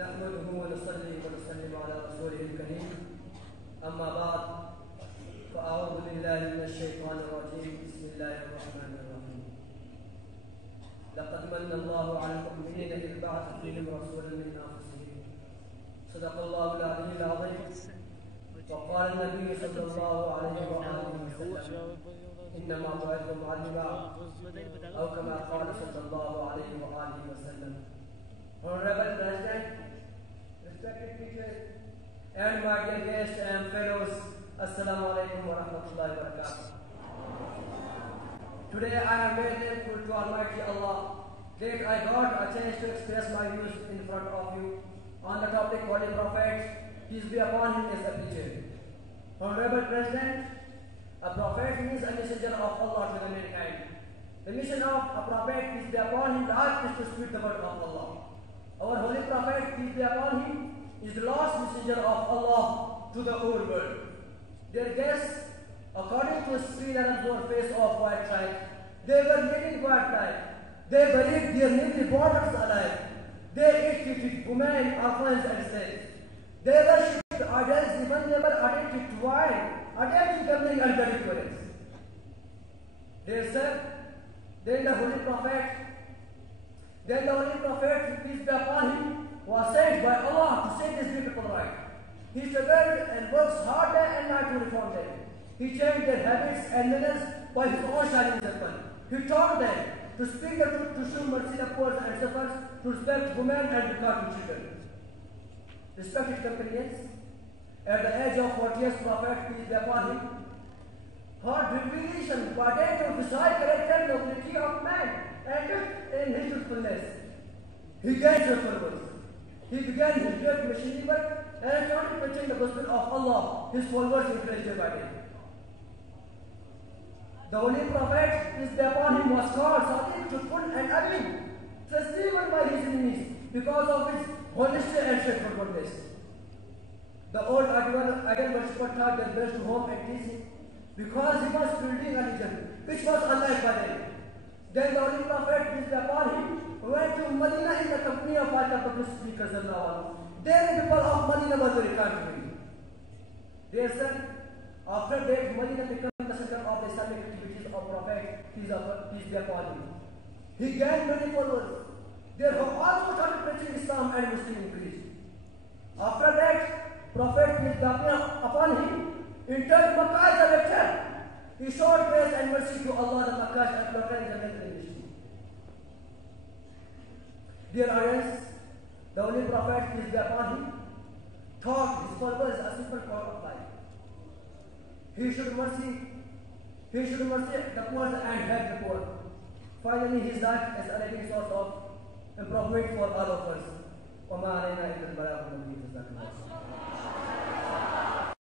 نحمده ونصلي ونسلم على رسوله الكريم. أما بعد، فأعوذ بالله من الشيطان الرجيم. بسم الله الرحمن الرحيم. لقد من الله على المؤمنين إذ بعث فيهم رسولا من أنفسهم. صدق الله العلي العظيم. وقال النبي صلى الله عليه وآله وسلم: إنما بعثت معلما، أو كما قال صلى الله عليه وآله وسلم. Honorable President, respected teachers, and my dear guests and fellows, Assalamu alaikum wa rahmatullahi wa barakatuh. Today I am very thankful to Almighty Allah that I got a chance to express my views in front of you on the topic Holy Prophet, peace be upon him, is appreciated. Honorable President, a prophet means a messenger of Allah to the mankind. The mission of a prophet, peace be upon him, is to spread the word of Allah. Our Holy Prophet, peace be upon him, is the last messenger of Allah to the whole world. Dear guests, according to Sri Lanka's face of white tribe, they were living white tribe. They buried their native borders alive. They ate with women, orphans, and slaves. They worshipped idols even they were addicted to wine, addicted to gambling and ridiculous. Dear sir, then the Holy Prophet, peace be upon him, was sent by Allah to set his people right. He struggled and works hard day and night to reform them. He changed their habits and manners by his own shining example. He taught them to speak the truth, to show mercy to poor and sufferers, to respect women and regard to children. Respected companions, at the age of 40 years, Prophet, peace be upon him, heard revelation pertaining to the high character and nobility of man and in his truthfulness. He gained his followers. He began his great missionary work and started preaching the gospel of Allah. His followers increased day by day. The Holy Prophet, peace be upon him, was called Sadiq, truthful and loving, trusted by his enemies because of his honesty and straightforwardness. The old idol worshipper thought their best to home and teaching because he was building a religion which was unlike by them. Then the Holy Prophet, peace be upon him, went to Medina in the company of five public speakers. Then the people of Medina were very kind to him. Dear son, after that, Medina became the center of the Islamic activities of Prophet, peace be upon him. He gained many followers. Therefore, also started preaching Islam and Muslim increased. After that, Prophet, peace be upon him, entered Makkah as a lecturer. He showed grace and mercy to Allah, the Makkah, and proclaimed the ministry. Dear audience, the Holy Prophet, peace be upon him, taught his followers a simple code of life. He should mercy the poor and help the poor. Finally, his life is a living source of improvement for all of us.